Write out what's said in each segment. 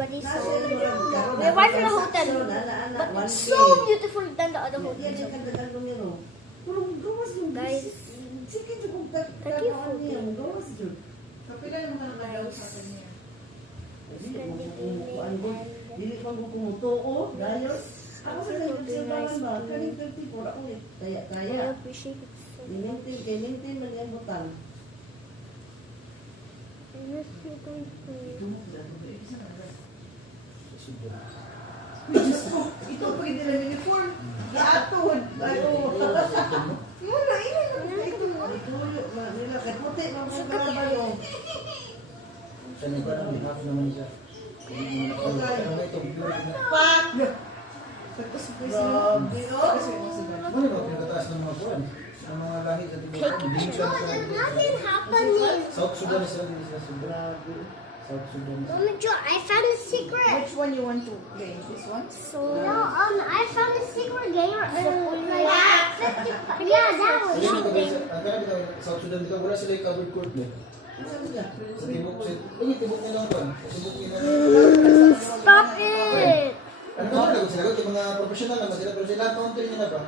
everybody. So we arrived at the hotel, but it's so beautiful than the other hotel. Guys, 34. Kapila yung mga nagalaw sa kanya. Dili pa ko kumutuo, dayos. Ako sa nagsimbahan ba? Kaning 34 ako eh. I Kaya. appreciate it so much. Maintain man yung butang. I miss you guys. Ito pwede lang uniform. Yaatod. Muna, ito. Ituyo, nila kaputi, mga kalabalo. Sa nagpa naman, half naman siya. Pak! Tapos po sila. Kasi Ano ba pinakataas ng mga kuwan? Ang mga lahi sa Tiburon? Nothing happening. South Sudan is hindi sila Sudan. South Sudan. Mama Jo, I found a secret. which one you want to play? This one? So I found a secret game. Yeah, that one. Ayun ito guys, ang kanang ito, South Sudan dito, wala sila yung covered court mo. Sa Tibok, ay Tibok na lang kuwan. Subok nila. Stop it. Ano naman lagot sila? Yung mga professional naman sila, pero sila counter nila ba?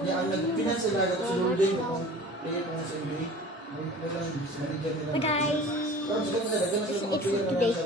Niya ang nag-finance sila, ito sa Lording, kung player kung sa NBA. May lang, manager nila. Bye guys. Parang sila sila, ganun sila mga player na Today. nasa